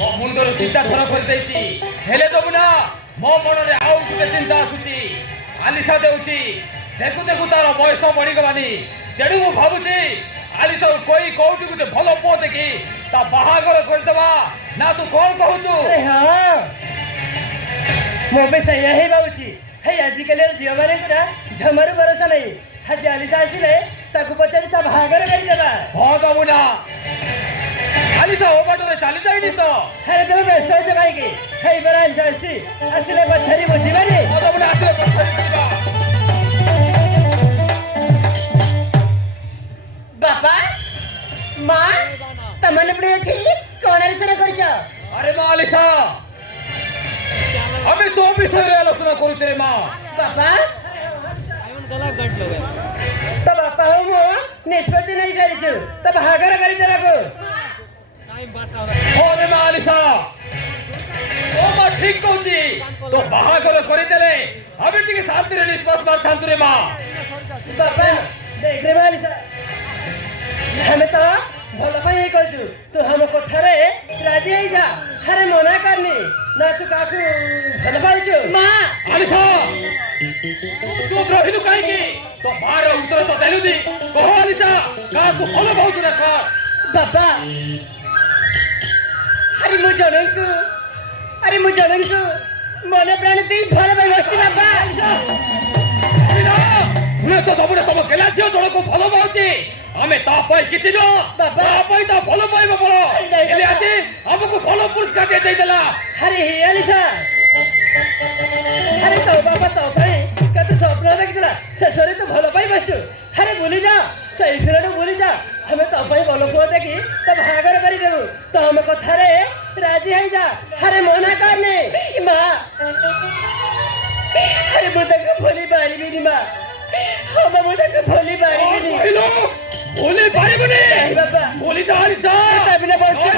ମୋ ମୁଣ୍ଡରୁ ଚିନ୍ତା ଥର କରିଦେଇଛି ହେଲେ ଯମୁନା ମୋ ମନରେ ଆଉ ଗୋଟେ ଚିନ୍ତା ଆସୁଛି ଆଲିସା ଦେଉଛି ଦେଖୁ ଦେଖୁ ତାର ବୟସ ବଢିଗଲାଣି ତେଣୁ ମୁଁ ଭାବୁଛି ଆଲିସାକୁ କହି କୋଉଠି ଗୋଟେ ଭଲ ପୁଅ ଦେଖି ତା ବାହାଘର କରିଦେବା ନା ତୁ କଣ କହୁଛୁ? ହଁ ମୁଁ ବି ସେଇଆ ହିଁ ଭାବୁଛି। ହେଇ ଆଜିକାଲି ଝିଅ ମାନଙ୍କର ଜମାରୁ ଭରସା ନାହିଁ। ଆଜି ଆଲିସା ଆସିଲେ ତାକୁ ପଚାରି ତା ବାହାଘର କରିଦେବା। ହଁ ଯମୁନା ଆଲିସା ଓ ବାଟରେ ଚାଲି ଯାଇନି ତ? ଆରେ ତମେ ବ୍ୟସ୍ତ ହଉଛ କାହିଁକି? ହେଇ ପରା ଆଲିସା ଆସିଛି ଆସିଲେ ପଛାରି ବୁଝିବାନି। ହଁ ଯମୁନା ଆସିଲେ ପଛରେ ଯିବା। ବାପା ମା ତମମାନେ ପୁଣି ଏଠି କଣ ଆଲୋଚନା କରିଛ? আরে মা আলিসা আমি তো বিষয়ে আলোচনা করছি রে মা। ବାପା ତ ବାପା ହଉ ମୁଁ ନିଷ୍ପତ୍ତି ନେଇ ସାରିଛୁ ତ ବାହାଘର କରିଦେବାକୁ। ହଁ ରେ ମା ଆଲିସା ଓ ମା ଠିକ କହୁଛି ତ ବାହାଘର କରିଦେଲେ ଆମେ ଟିକେ ଶାନ୍ତିରେ ନିଶ୍ୱାସ ମାରିଥାନ୍ତୁ ରେ ମା। ବାପା ଦେଖରେ ମା ଆଲିସା ଆମେ ତ ଭଲ ପାଇଁ ହିଁ କହିଛୁ ତୁ ଆମ କଥାରେ ରାଜି ହେଇଯା। ଆରେ ମନା କରନି ନା ତୁ କାହାକୁ ଭଲ ପାଉଛୁ? ମା ଆଲିସା ଚୁପ ରହିଲୁ କାହିଁକି? ତ ମାର ଉତ୍ତର ତ ଦେଲୁନି କହ ଆଲିସା କାହାକୁ ଭଲ ପାଉଛୁ ନା କହ? ବାପା ଆରେ ମୁଁ ଜଣଙ୍କୁ ମନ ପ୍ରାଣ ଦେଇ ଭଲ ପାଇ ବସିଛି ବାପା। ମୁଁ ତ ତମରେ ତମ ଗେଲା ଝିଅ ଜଣକୁ ଭଲ ପାଉଛି ଆମେ ତା ପାଇଁ କିଛି ନୁହଁ ତା ପାଇଁ ତା ଭଲ ପାଇବ ବଳ ହେଲେ ଆଜି ଆମକୁ ଭଲ ପୁରସ୍କାର ଟିକେ ଦେଇଦେଲା। ଆରେ ହେ ଆଲିସା ଆରେ ତୋ ବାପା ତୋ ପାଇଁ କେତେ ସ୍ୱପ୍ନ ଦେଖିଥିଲା ଶେଷରେ ତୁ ଭଲ ପାଇ ବସିଛୁ। ଆରେ ଭୁଲି ଯା ସେଇ ଫିଲଠୁ ଭୁଲି ଯା। ଆମେ ତୋ ପାଇଁ ଭଲ ପୁଅ ଦେଖି ତ ବାହାଘର କରିଦେବୁ ତ ଆମ କଥାରେ ରାଜି ହେଇଯା। ଆରେ ମନା କରନି ମା ଆରେ ମୁଁ ତାକୁ ଭୁଲି ପାରିବିନି ମା। ହଁ ମା ମୁଁ ତାକୁ ଭୁଲି ପାରିବିନି। କହିଲୁ ଭୁଲି ପାରିବୁନି ବାପା ଭୁଲି ଯା ଆଲିସା ତା ବିନା ବଞ୍ଚି